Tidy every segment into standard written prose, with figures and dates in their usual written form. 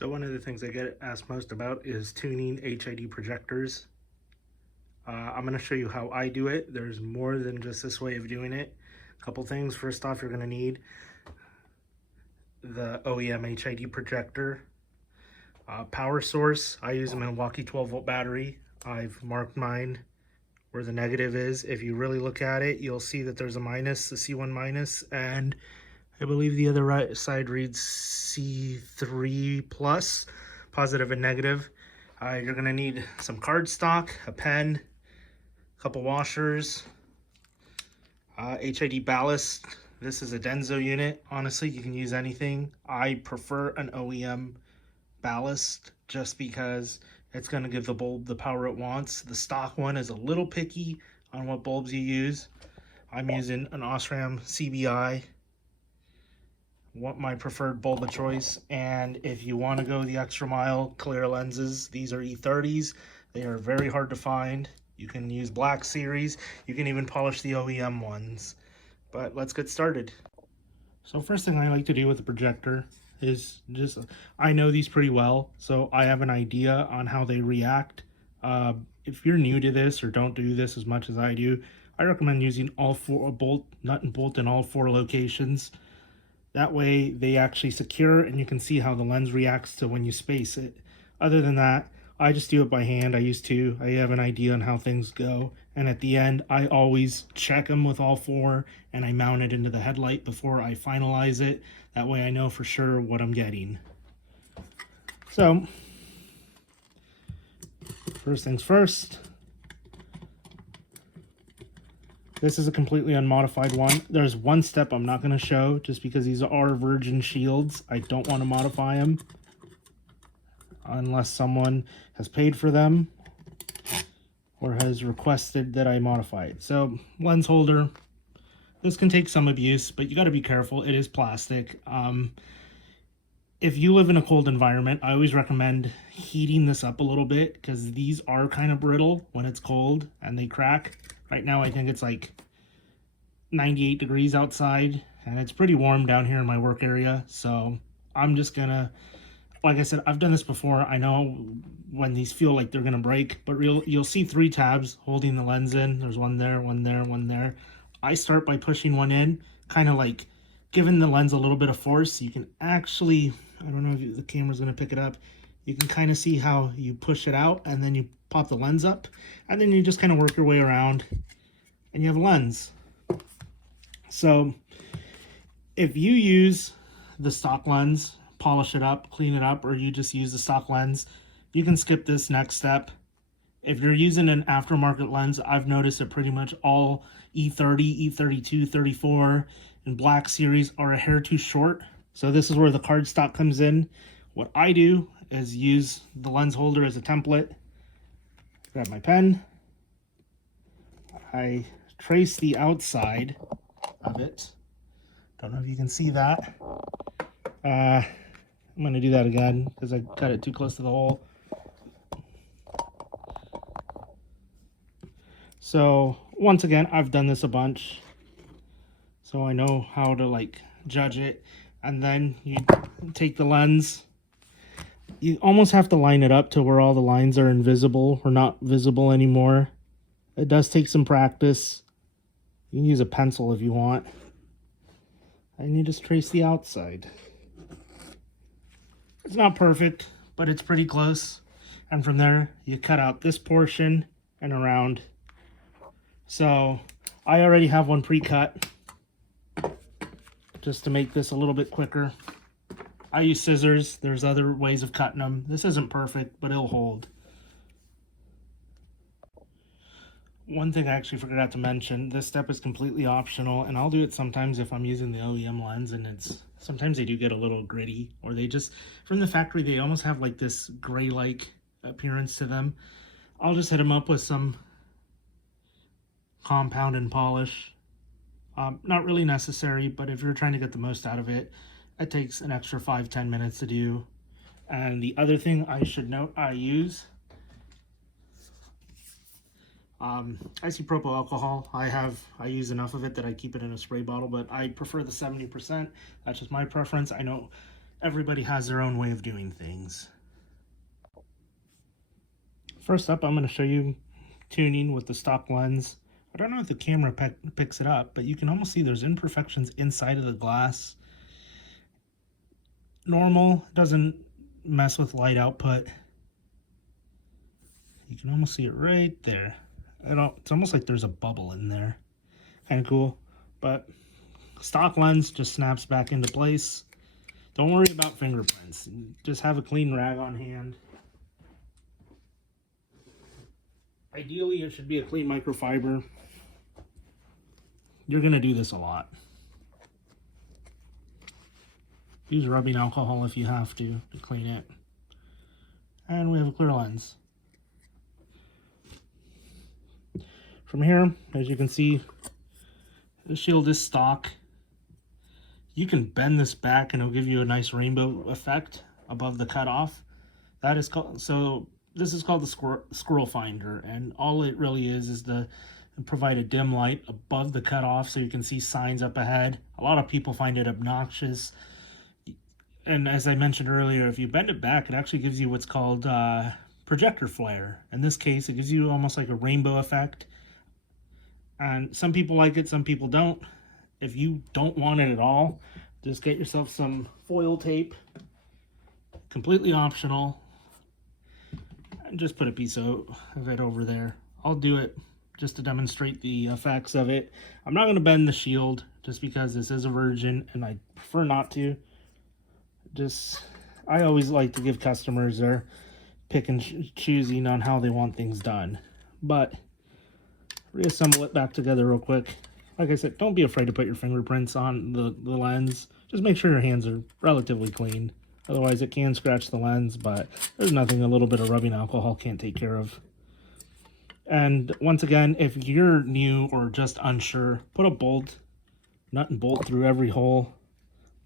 So one of the things I get asked most about is tuning HID projectors. I'm going to show you how I do it. There's more than just this way of doing it. A couple things. First off, you're going to need the OEM HID projector. Power source, I use a Milwaukee 12-volt battery. I've marked mine where the negative is. If you really look at it, you'll see that there's a minus, the C1 minus, and I believe the other right side reads C3 plus, positive and negative. You're gonna need some cardstock, a pen, a couple washers, HID ballast. This is a Denso unit. Honestly, you can use anything. I prefer an OEM ballast just because it's going to give the bulb the power it wants. The stock one is a little picky on what bulbs you use. I'm using an Osram CBI, my preferred bulb of choice. And if you want to go the extra mile, clear lenses, these are E30s. They are very hard to find. You can use Black Series. You can even polish the OEM ones. But let's get started. So first thing I like to do with the projector is I know these pretty well, so I have an idea on how they react. If you're new to this or don't do this as much as I do, I recommend using all four nut and bolt in all four locations. That way they actually secure and you can see how the lens reacts to when you space it. Other than that, I just do it by hand. I have an idea on how things go. And at the end, I always check them with all four and I mount it into the headlight before I finalize it. That way I know for sure what I'm getting. So, first things first. This is a completely unmodified one. There's one step I'm not going to show just because these are virgin shields. I don't want to modify them unless someone has paid for them or has requested that I modify it. So, lens holder. This can take some abuse, but you got to be careful. It is plastic. If you live in a cold environment, I always recommend heating this up a little bit because these are kind of brittle when it's cold and they crack. Right now, I think it's like 98 degrees outside and it's pretty warm down here in my work area. So I'm just gonna, like I said, I've done this before. I know when these feel like they're gonna break, but you'll see 3 tabs holding the lens in. There's one there, one there, one there. I start by pushing one in, kind of like giving the lens a little bit of force. You can actually, I don't know if the camera's gonna pick it up. You can kind of see how you push it out and then you pop the lens up and then you just kind of work your way around and you have a lens. So if you use the stock lens, polish it up, clean it up, or you just use the stock lens, you can skip this next step. If you're using an aftermarket lens, I've noticed that pretty much all E30, E32, 34, and Black Series are a hair too short. So this is where the cardstock comes in. What I do is use the lens holder as a template. Grab my pen. I trace the outside of it. Don't know if you can see that. I'm going to do that again because I got it too close to the hole. So once again, I've done this a bunch, so I know how to like judge it. And then you take the lens. You almost have to line it up to where all the lines are invisible or not visible anymore. It does take some practice. You can use a pencil if you want. And you just trace the outside. It's not perfect, but it's pretty close. And from there, you cut out this portion and around. So I already have one pre-cut just to make this a little bit quicker. I use scissors. There's other ways of cutting them. This isn't perfect, but it'll hold. One thing I actually forgot to mention, this step is completely optional, and I'll do it sometimes if I'm using the OEM lens, and sometimes they do get a little gritty, or they just, from the factory, they almost have like this gray-like appearance to them. I'll just hit them up with some compound and polish. Not really necessary, but if you're trying to get the most out of it, it takes an extra 5-10 minutes to do. And the other thing I should note I use isopropyl alcohol. I use enough of it that I keep it in a spray bottle, but I prefer the 70%. That's just my preference. I know everybody has their own way of doing things. First up, I'm going to show you tuning with the stock lens. I don't know if the camera picks it up, but you can almost see there's imperfections inside of the glass. Normal, doesn't mess with light output. You can almost see it right there. It's almost like there's a bubble in there. Kind of cool. But stock lens just snaps back into place. Don't worry about fingerprints. Just have a clean rag on hand. Ideally, it should be a clean microfiber. You're going to do this a lot. Use rubbing alcohol if you have to clean it. And we have a clear lens. From here, as you can see, the shield is stock. You can bend this back and it'll give you a nice rainbow effect above the cutoff. That is called, so this is called the squirrel finder, and all it really is to provide a dim light above the cutoff so you can see signs up ahead. A lot of people find it obnoxious. And as I mentioned earlier, if you bend it back, it actually gives you what's called projector flare. In this case, it gives you almost like a rainbow effect. And some people like it, some people don't. If you don't want it at all, just get yourself some foil tape. Completely optional. And just put a piece of it over there. I'll do it just to demonstrate the effects of it. I'm not going to bend the shield just because this is a Virgin and I prefer not to. I always like to give customers their pick and choosing on how they want things done. But reassemble it back together real quick. Like I said, don't be afraid to put your fingerprints on the lens. Just make sure your hands are relatively clean. Otherwise, it can scratch the lens, but there's nothing a little bit of rubbing alcohol can't take care of. And once again, if you're new or just unsure, put a nut and bolt through every hole.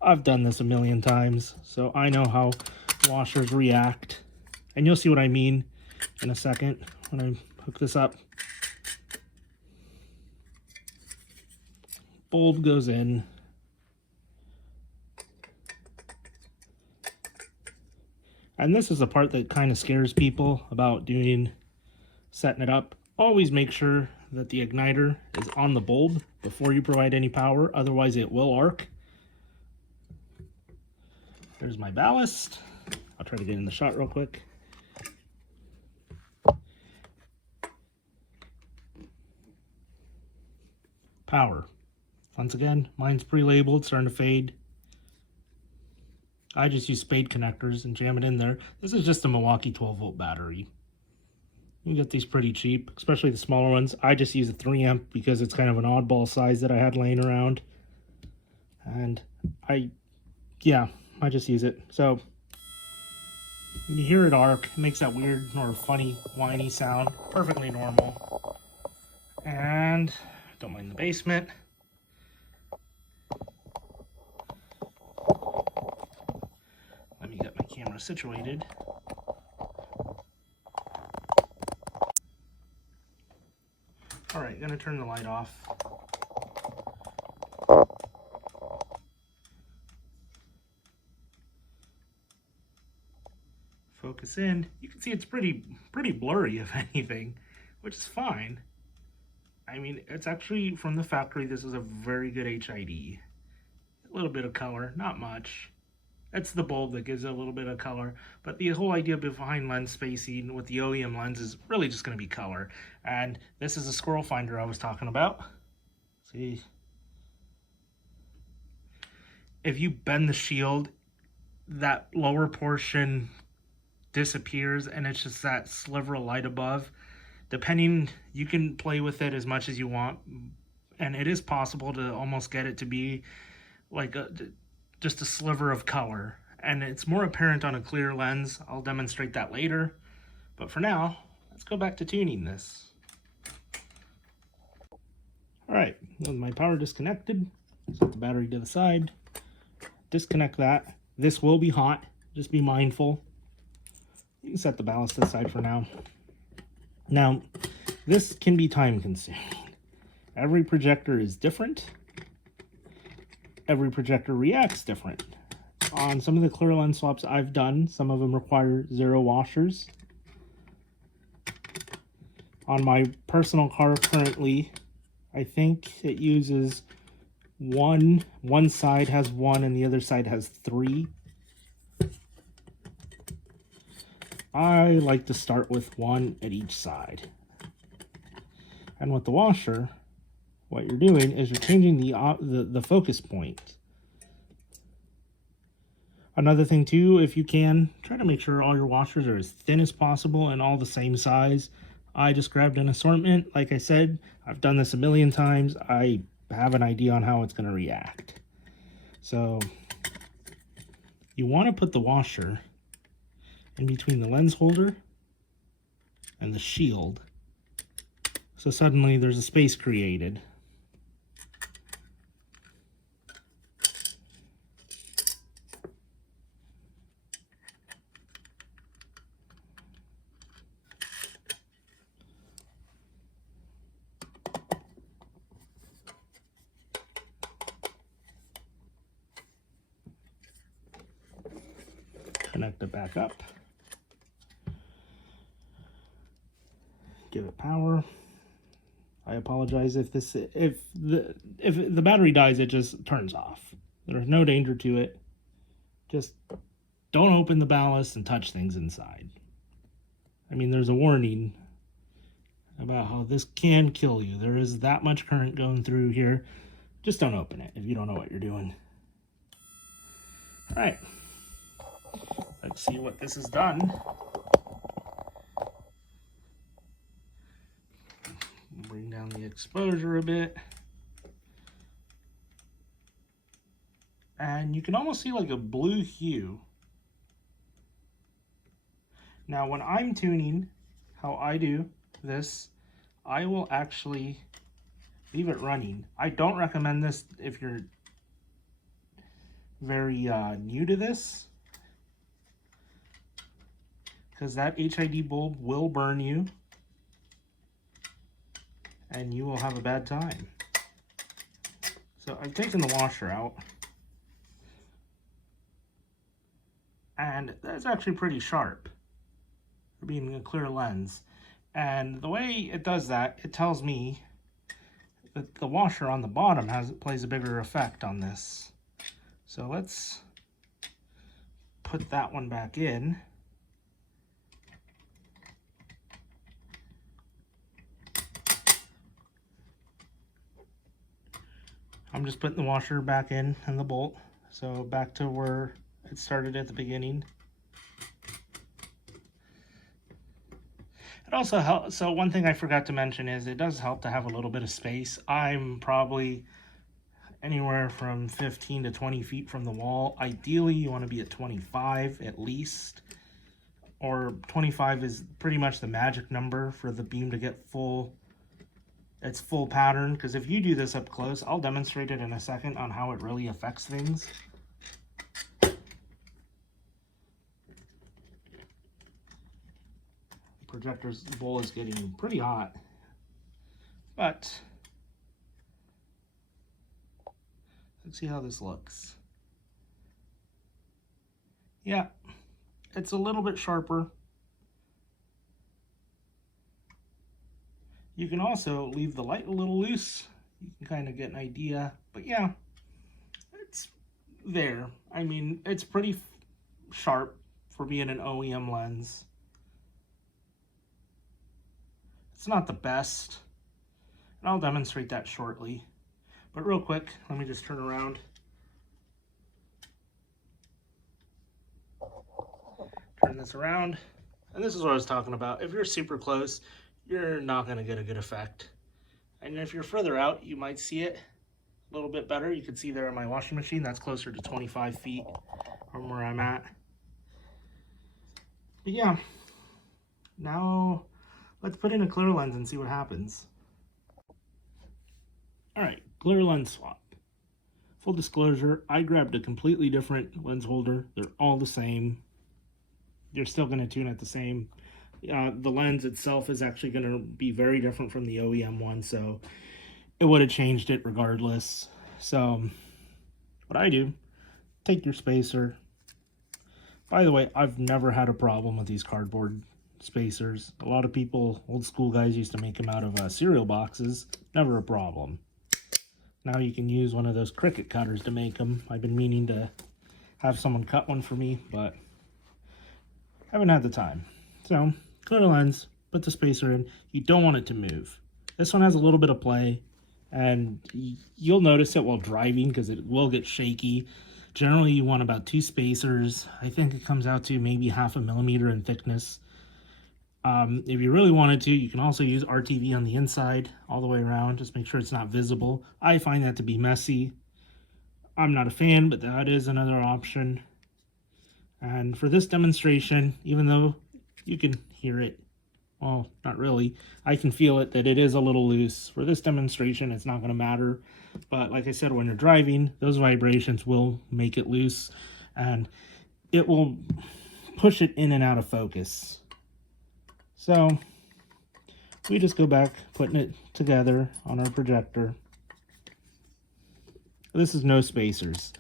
I've done this a million times, so I know how washers react. And you'll see what I mean in a second when I hook this up. Bulb goes in. And this is the part that kind of scares people about setting it up. Always make sure that the igniter is on the bulb before you provide any power, otherwise it will arc. There's my ballast. I'll try to get in the shot real quick. Power. Once again, mine's pre-labeled, starting to fade. I just use spade connectors and jam it in there. This is just a Milwaukee 12-volt battery. You can get these pretty cheap, especially the smaller ones. I just use a 3 amp because it's kind of an oddball size that I had laying around. And I just use it. So you hear it arc, it makes that weird or funny whiny sound. Perfectly normal. And don't mind the basement. Let me get my camera situated. All right, gonna turn the light off. Focus in. You can see it's pretty blurry, if anything, which is fine. I mean, it's actually from the factory. This is a very good HID. A little bit of color, not much. That's the bulb that gives it a little bit of color. But the whole idea behind lens spacing with the OEM lens is really just going to be color. And this is a squirrel finder I was talking about. See? If you bend the shield, that lower portion disappears and it's just that sliver of light above. Depending, you can play with it as much as you want. And it is possible to almost get it to be like just a sliver of color, and it's more apparent on a clear lens. I'll demonstrate that later, but for now, let's go back to tuning this. All right, with my power disconnected, set the battery to the side, disconnect that. This will be hot, just be mindful. You can set the ballast to the side for now. Now, this can be time consuming. Every projector is different. Every projector reacts different. on some of the clear lens swaps I've done, some of them require 0 washers. On my personal car currently, I think it uses one side has 1 and the other side has 3. I like to start with 1 at each side. And with the washer, what you're doing is you're changing the focus point. Another thing too, if you can, try to make sure all your washers are as thin as possible and all the same size. I just grabbed an assortment. Like I said, I've done this a million times. I have an idea on how it's going to react. So you want to put the washer in between the lens holder and the shield. So suddenly there's a space created. Connect it back up. Give it power. I apologize if the battery dies, it just turns off. There's no danger to it. Just don't open the ballast and touch things inside. I mean, there's a warning about how this can kill you. There is that much current going through here. Just don't open it if you don't know what you're doing. All right. Let's see what this has done. Bring down the exposure a bit. And you can almost see like a blue hue. Now, when I'm tuning, how I do this, I will actually leave it running. I don't recommend this if you're very new to this, because that HID bulb will burn you and you will have a bad time. So I've taken the washer out, and that's actually pretty sharp for being a clear lens. And the way it does that, it tells me that the washer on the bottom plays a bigger effect on this. So let's put that one back in. I'm just putting the washer back in and the bolt. So back to where it started at the beginning. It also helps. So one thing I forgot to mention is it does help to have a little bit of space. I'm probably anywhere from 15 to 20 feet from the wall. Ideally, you want to be at 25 at least, or 25 is pretty much the magic number for the beam to get its full pattern. Because if you do this up close, I'll demonstrate it in a second on how it really affects things. Projector's bowl is getting pretty hot, but let's see how this looks. Yeah, it's a little bit sharper. You can also leave the light a little loose. You can kind of get an idea, but yeah, it's there. I mean, it's pretty sharp for being an OEM lens. It's not the best, and I'll demonstrate that shortly. But real quick, let me just turn around. Turn this around, and this is what I was talking about. If you're super close, you're not going to get a good effect. And if you're further out, you might see it a little bit better. You can see there in my washing machine, that's closer to 25 feet from where I'm at. But yeah, now let's put in a clear lens and see what happens. All right, clear lens swap. Full disclosure, I grabbed a completely different lens holder. They're all the same. You're still going to tune it the same. The lens itself is actually going to be very different from the OEM one, so it would have changed it regardless. So what I do, take your spacer, By the way, I've never had a problem with these cardboard spacers. A lot of people, old school guys, used to make them out of cereal boxes. Never a problem. Now you can use one of those Cricut cutters to make them. I've been meaning to have someone cut one for me, but haven't had the time. So, clear lens, put the spacer in. You don't want it to move. This one has a little bit of play, and you'll notice it while driving because it will get shaky. Generally, you want about 2 spacers. I think it comes out to maybe 0.5 millimeter in thickness. If you really wanted to, you can also use RTV on the inside all the way around. Just make sure it's not visible. I find that to be messy. I'm not a fan, but that is another option. And for this demonstration, even though you can hear it, well, not really, I can feel it that it is a little loose. For this demonstration, it's not going to matter. But like I said, when you're driving, those vibrations will make it loose, and it will push it in and out of focus. So we just go back, putting it together on our projector. This is no spacers.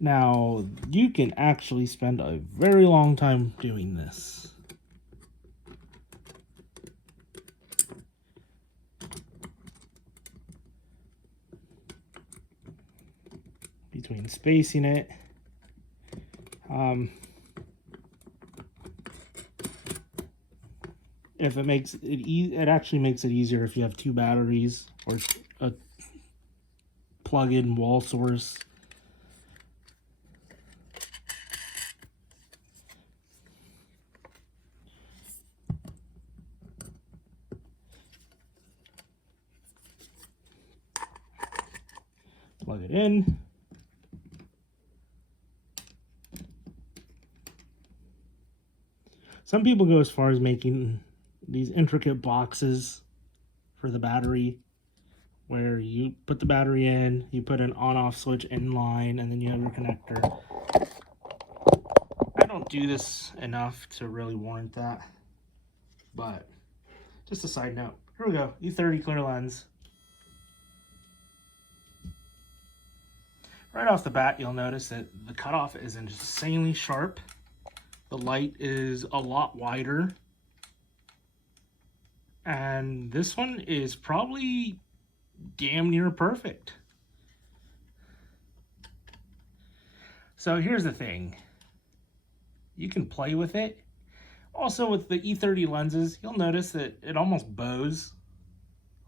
Now, you can actually spend a very long time doing this. Between spacing it. If it makes it it actually makes it easier if you have 2 batteries or a plug-in wall source. Plug it in. Some people go as far as making these intricate boxes for the battery, where you put the battery in, you put an on-off switch in line, and then you have your connector. I don't do this enough to really warrant that, but just a side note. Here we go, E30 clear lens. Right off the bat, you'll notice that the cutoff is insanely sharp. The light is a lot wider. And this one is probably damn near perfect. So here's the thing. You can play with it. Also with the E30 lenses, you'll notice that it almost bows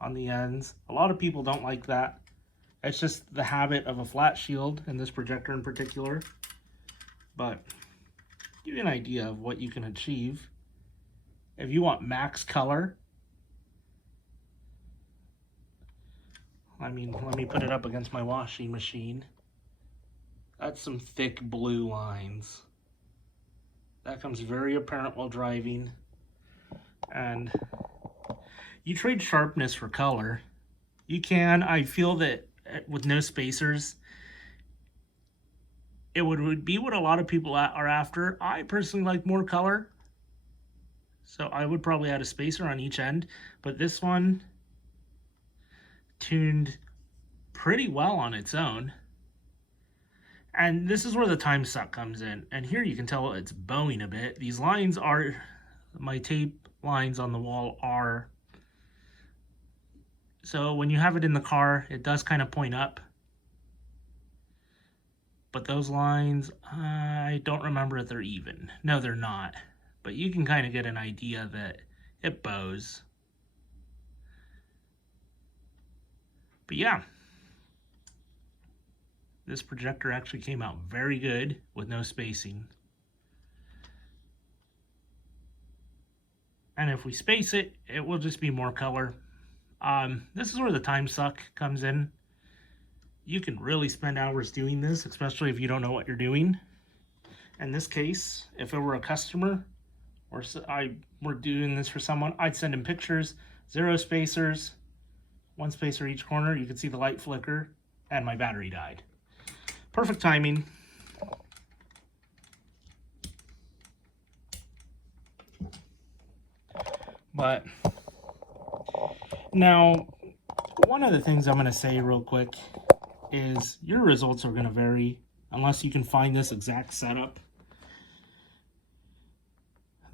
on the ends. A lot of people don't like that. It's just the habit of a flat shield, and this projector in particular. But give you an idea of what you can achieve. If you want max color, let me put it up against my washing machine. That's some thick blue lines. That comes very apparent while driving. And you trade sharpness for color. You can. I feel that with no spacers, it would be what a lot of people are after. I personally like more color, so I would probably add a spacer on each end, but this one tuned pretty well on its own. And this is where the time suck comes in. And here you can tell it's bowing a bit. These lines are, my tape lines on the wall are, so when you have it in the car, it does kind of point up. But those lines, I don't remember if they're even. No, they're not. But you can kind of get an idea that it bows. But yeah, this projector actually came out very good with no spacing. And if we space it, it will just be more color. This is where the time suck comes in. You can really spend hours doing this, especially if you don't know what you're doing. In this case, if it were a customer or I were doing this for someone, I'd send him pictures, 0 spacers, 1 spacer each corner. You can see the light flicker, and my battery died. Perfect timing. But now, one of the things I'm going to say real quick is your results are going to vary unless you can find this exact setup.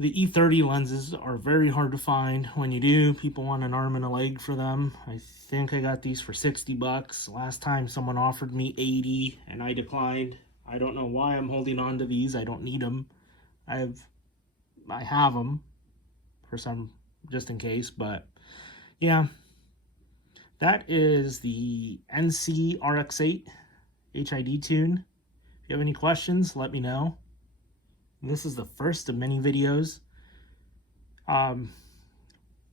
The E30 lenses are very hard to find. When you do, people want an arm and a leg for them. I think I got these for 60 bucks. Last time someone offered me 80 and I declined. I don't know why I'm holding on to these. I don't need them. I have them for some, just in case, but yeah. That is the NC RX-8 HID tune. If you have any questions, let me know. This is the first of many videos.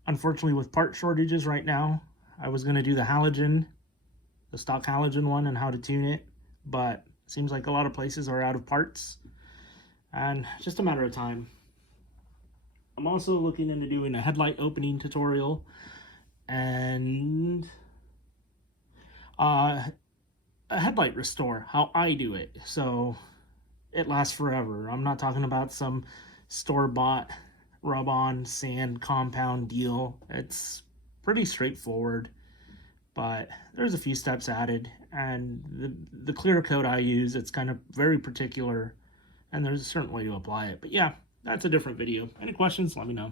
Unfortunately, with part shortages right now, I was going to do the halogen, the stock halogen one, and how to tune it, but it seems like a lot of places are out of parts, and it's just a matter of time. I'm also looking into doing a headlight opening tutorial and a headlight restore, how I do it, so it lasts forever. I'm not talking about some store-bought rub-on sand compound deal. It's pretty straightforward, but there's a few steps added, and the clear coat I use, it's kind of very particular, and there's a certain way to apply it. But yeah, that's a different video. Any questions, let me know.